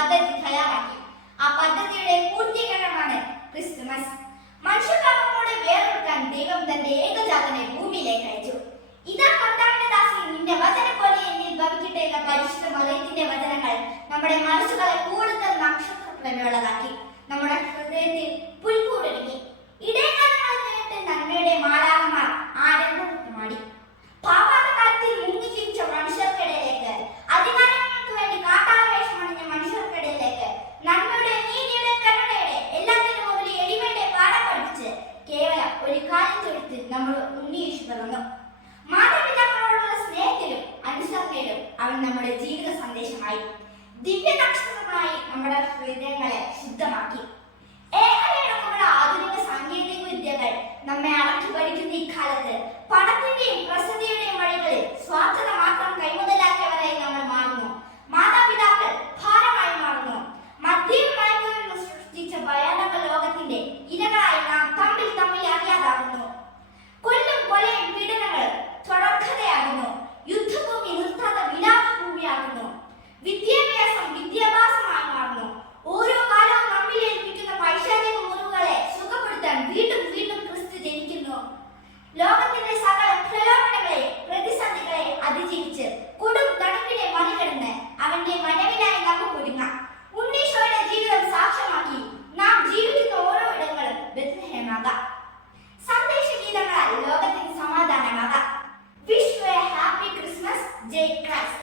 പദ്ധതി തയ്യാറാക്കി. ആ പദ്ധതിയുടെ പൂർത്തീകരണമാണ് ക്രിസ്തുമസ്. മനുഷ്യകർമ്മങ്ങളോട് വേറൊരുക്കാൻ ദൈവം തന്റെ ഏകജാതനെ ഭൂമിയിലേക്ക് അയച്ചു. ഇതാ കർത്താവിനദാസി നിന്റെ വചനം പോലെ എന്നിൽ ഭവിക്കട്ടെ എന്ന പരിശുദ്ധ മറിയത്തിന്റെ വചനങ്ങൾ നമ്മുടെ മനസ്സുകളെ കൂടുതൽ നക്ഷത്രപ്രമുള്ളതാക്കി നമ്മുടെ ഹൃദയ നമ്മൾ ഉണ്ണിയേശു പിറന്നു മാതാപിതാക്കളോടുള്ള സ്നേഹത്തിലും അനുസരണയിലും അവൻ നമ്മുടെ ജീവിത സന്ദേശമായി ദിവ്യനക്ഷത്രമായി നമ്മുടെ ഹൃദയങ്ങളെ ശുദ്ധമാക്കി. വീണ്ടും വീണ്ടും ക്രിസ്തു ജനിക്കുന്നു. ലോകത്തിന്റെ സകല പ്രലോഭനങ്ങളെ പ്രതിസന്ധികളെ അതിജീവിച്ച് കൊടും തണുപ്പിനെ മറികടന്ന് അവന്റെ വരവിനായി നമുക്ക് ഒരുങ്ങാം. ഉണ്ണീഷോയുടെ ജീവിതം സാക്ഷ്യമാക്കി നാം ജീവിക്കുന്ന ഓരോ ഇടങ്ങളും ബന്ധനമാകാം